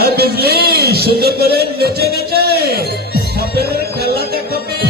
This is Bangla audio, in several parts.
আর বিজলি সুন্দর করে নেচে নেচে সাপের খেলা দেখাবি।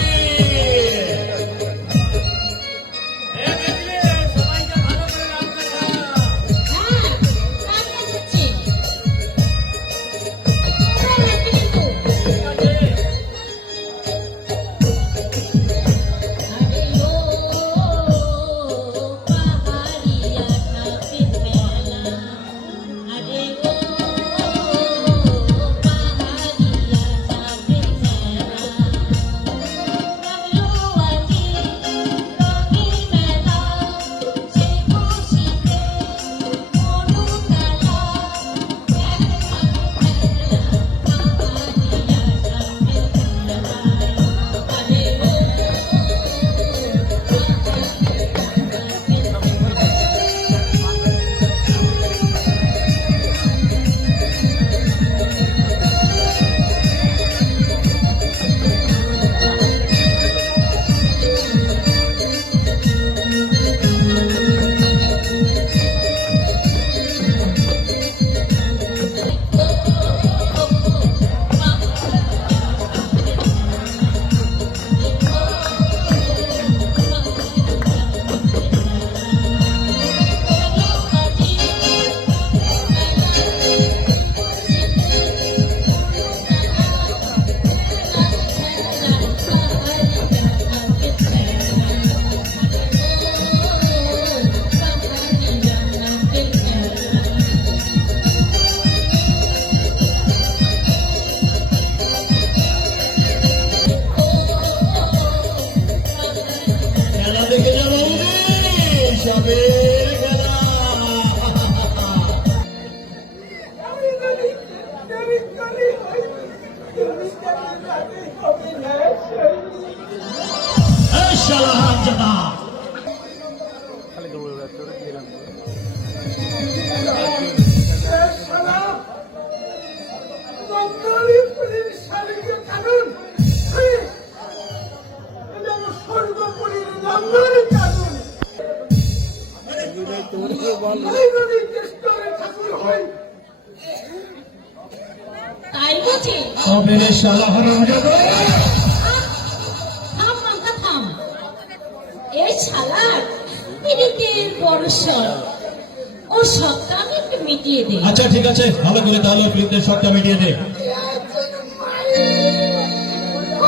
তাই বুঝি এই শালার পিড়িতের বড় সর ও সবটা আমি একটু মিটিয়ে দিই। আচ্ছা ঠিক আছে, ভালো করে তাহলে পিড়িতের সবটা মিটিয়ে দে।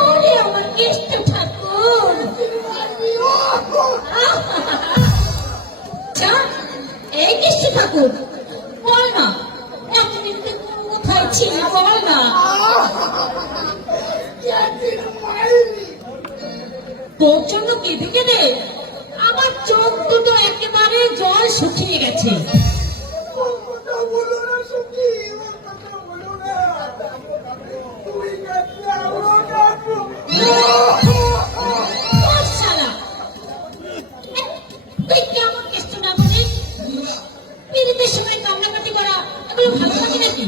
ওরে আমার কেষ্ট ঠাকুর, এই কেষ্ট ঠাকুর বল না, এক মিনিটে কোথায় ছিল বল না। তোর জন্য কেঁদে কেঁদে আমার চোখ দুটো একেবারে জল শুকিয়ে গেছে। তুই কেমন কেষ্ট না বলে পীড়িতের সময় কান্নাকাটি করা এগুলো ভালো লাগে নাকি?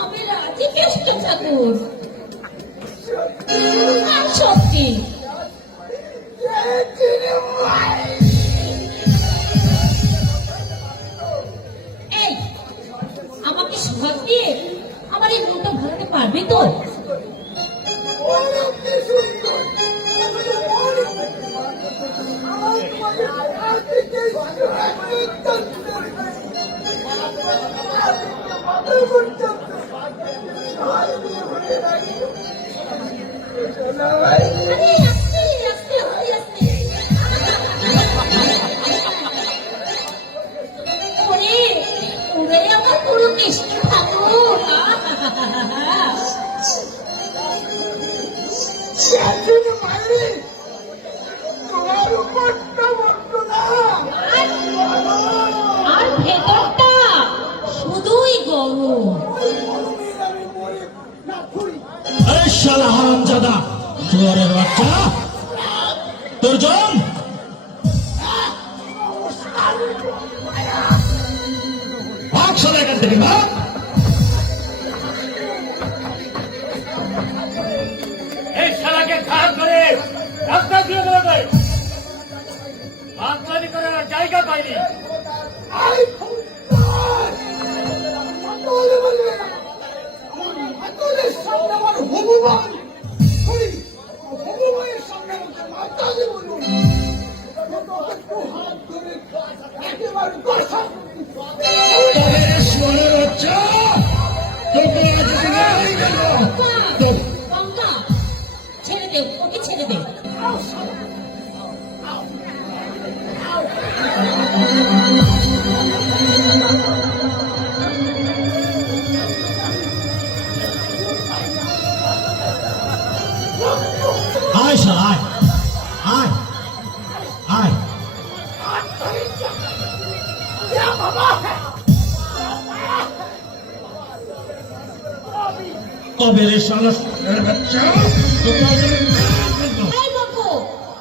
আমি রাজি কেষ্ট ঠাকুর, সত্যি এই আমাকে সুভাগ দিয়ে আমার এই মনটা ভালোতে পারবে তো? তোর জম ভাগ সবাই এখান থেকে ভাগ। এই শালাকে খারাপ করে রাস্তা দিয়ে দেবে বাগদানি করার আর জায়গা পাইনি। তোদের সোনার বাচ্চা, তোকে আজ ছেড়েই গেল। তো- লঙ্কা ছেড়ে দে, ওকে ছেড়ে দে। আয় শালা, আয় আয় আয়। তবে রে শালা সোনার বাচ্চা, তোকে আজ আমি ছেড়েই গেল। এই বাবু,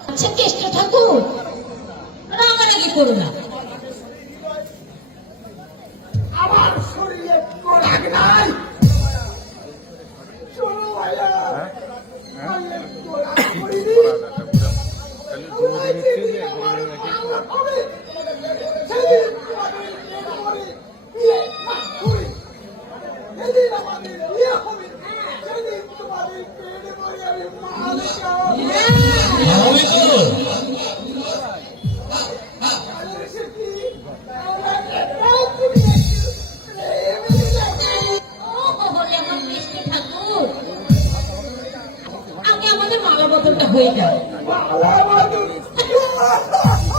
আচ্ছা কেষ্ট ঠাকুর, রাগারাগি করো না। আমার শরীরে গোলাগ নাই শোনো ভাইয়া আমি গোলাগ করিনি তোমায় যেদিন আমার ভালো হবে সেদিন তোমাদের করে বিয়ে না করি যেদিন আমাদের বিয়ে হবে সেদিন তোমাদের পেটে পড়ে আমি মাল খাওয়াবো আমি তো সে কি তুমি ও বলে আমার কেষ্ট ঠাকুর, আগে আমাদের মালা বদলটা হয়ে যায়।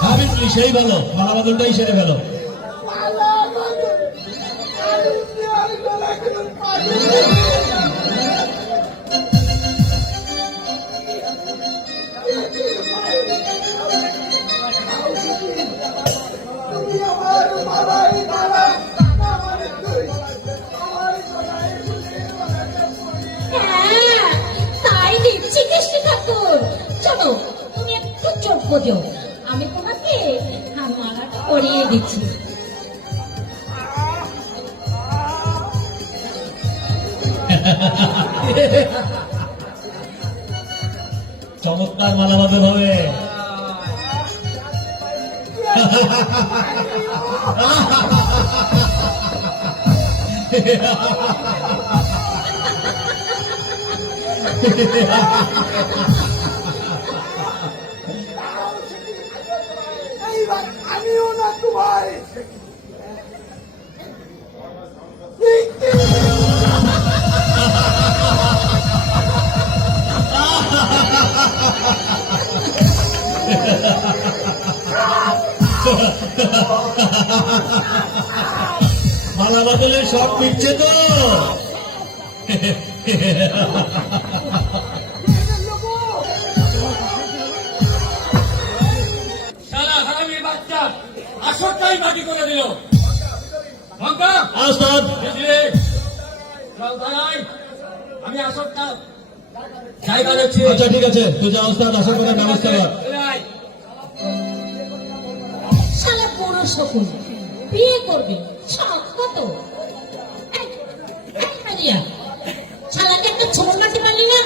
আমি বলি সেই ভালো, মালা বদলটাই সেরে ফেলো। হ্যাঁ, তাই দিচ্ছি কেষ্ট ঠাকুর। চলো তুমি একটু চোখ বোঝো, আমি তোমাকে মালাটা পরিয়ে দিচ্ছি। চমৎকার মালা বদল হবে। এইবার আমিও না তোমার মালা বদলে সব মিটছে তো। শালা হারামির বাচ্চা আসরটাই মাটি করে দিল। লঙ্কা আস্তাদ বুঝলি? চল দাঁড়াই, আমি আসরটা জায়গা দেখছি। আচ্ছা ঠিক আছে, তুই যা ওস্তাদ আশা করার ব্যবস্থা কর। এলাই, শালা বড় শকুন, বিয়ে করবে শখ কত? এই, এই মারিয়া, শালাকে একটা ছোট মাটি পারলি না?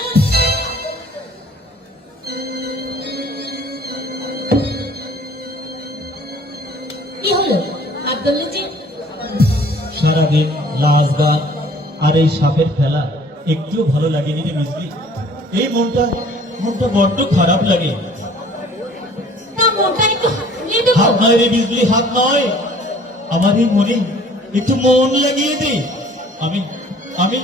কি হলো আব্দুল্লাহ জি? সারাদিন লাশ গান আর এই সাপের খেলা একটুও ভালো লাগেনি রে মিসলি। এই মনটা মনটা বড্ড খারাপ লাগে। না মনটা একটু হারিয়ে দেবো। হাত নয় রে বিজলি, হাত নয়, আমার এই মনে একটু মন লাগিয়ে দে। আমি আমি